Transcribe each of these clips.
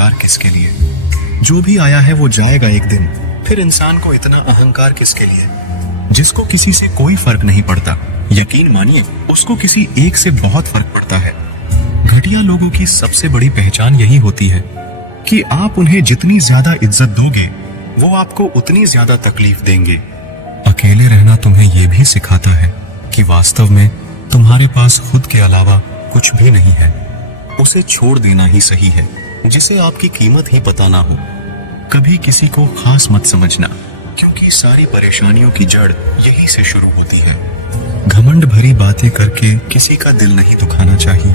करार किसके लिए? जो भी आया है वो जाएगा एक दिन। फिर इंसान को इतना अहंकार किसके लिए? जिसको किसी से कोई फर्क नहीं पड़ता, यकीन मानिए उसको किसी एक से बहुत फर्क पड़ता है। घटिया लोगों की सबसे बड़ी पहचान यही होती है कि आप उन्हें जितनी ज्यादा इज्जत दोगे वो आपको उतनी ज्यादा तकलीफ देंगे। अकेले रहना तुम्हें यह भी सिखाता है कि वास्तव में तुम्हारे पास खुद के अलावा कुछ भी नहीं है। उसे छोड़ देना ही सही है, जिसे आपकी कीमत ही पता ना हो। कभी किसी को खास मत समझना, क्योंकि सारी परेशानियों की जड़ यही से शुरू होती है। घमंड भरी बातें करके किसी का दिल नहीं दुखाना चाहिए,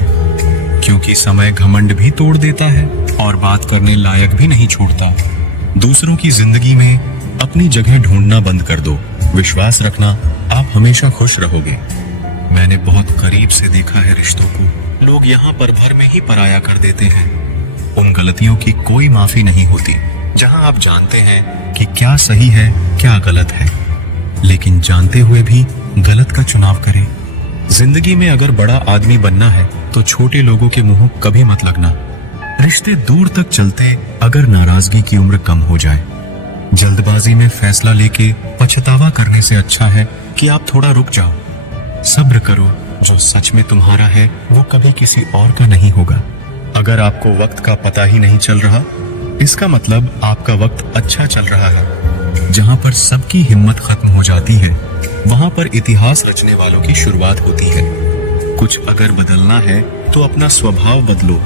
क्योंकि समय घमंड भी तोड़ देता है और बात करने लायक भी नहीं छोड़ता। दूसरों की जिंदगी में अपनी जगह ढूंढना बंद कर दो। विश्वास रखना, आप हमेशा खुश रहोगे। मैंने बहुत करीब से देखा है रिश्तों को। लोग यहाँ पर भर में ही पराया कर देते हैं। उन गलतियों की कोई माफी नहीं होती जहाँ आप जानते हैं कि क्या सही है क्या गलत है, लेकिन जानते हुए भी गलत का चुनाव करें। जिंदगी में अगर बड़ा आदमी बनना है तो छोटे लोगों के मुंह कभी मत लगना। रिश्ते दूर तक चलते अगर नाराजगी की उम्र कम हो जाए। जल्दबाजी में फैसला लेके पछतावा करने से अच्छा है कि आप थोड़ा रुक जाओ। सब्र करो, जो सच में तुम्हारा है वो कभी किसी और का नहीं होगा। अगर आपको वक्त का पता ही नहीं चल रहा, इसका मतलब आपका वक्त अच्छा चल रहा है। जहाँ पर सबकी हिम्मत खत्म हो जाती है, वहाँ पर इतिहास रचने वालों की शुरुआत होती है। कुछ अगर बदलना है तो अपना स्वभाव बदलो।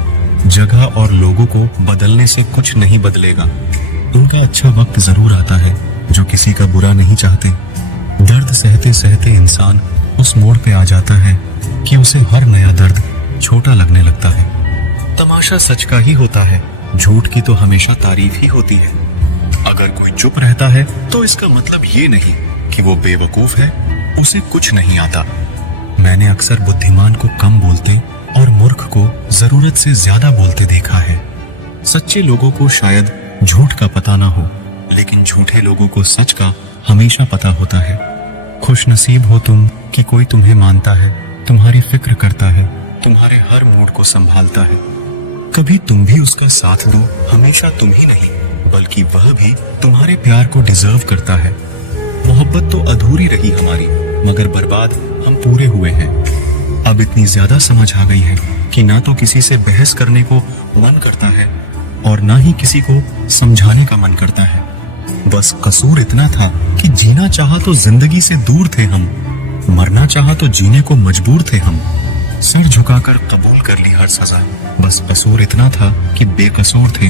जगह और लोगों को बदलने से कुछ नहीं बदलेगा। उनका अच्छा वक्त जरूर आता है जो किसी का बुरा नहीं चाहते। दर्द सहते सहते इंसान उस मोड़ पे आ जाता है कि उसे हर नया दर्द छोटा लगने लगता है। तमाशा सच का ही होता है, झूठ की तो हमेशा तारीफ ही होती है। अगर कोई चुप रहता है तो इसका मतलब ये नहीं कि वो बेवकूफ है, उसे कुछ नहीं आता। मैंने अक्सर बुद्धिमान को कम बोलते और मूर्ख को जरूरत से ज्यादा बोलते देखा है। सच्चे लोगों को शायद झूठ का पता ना हो, लेकिन झूठे लोगों को सच का हमेशा पता होता है। खुश नसीब हो तुम कि कोई तुम्हें मानता है, तुम्हारी फिक्र करता है, तुम्हारे हर मूड को संभालता है। कभी तुम भी उसका साथ दो। हमेशा तुम ही नहीं, बल्कि वह भी तुम्हारे प्यार को डिजर्व करता है। मोहब्बत तो अधूरी रही हमारी, मगर बर्बाद हम पूरे हुए हैं। अब इतनी ज्यादा समझ आ गई है कि ना तो किसी से बहस करने को मन करता है और ना ही किसी को समझाने का मन करता है। बस कसूर इतना था कि जीना चाहा तो जिंदगी से दूर थे हम, मरना चाहा तो जीने को मजबूर थे हम। सर झुकाकर कबूल कर ली हर सजा। बस कसूर इतना था कि बेकसूर थे।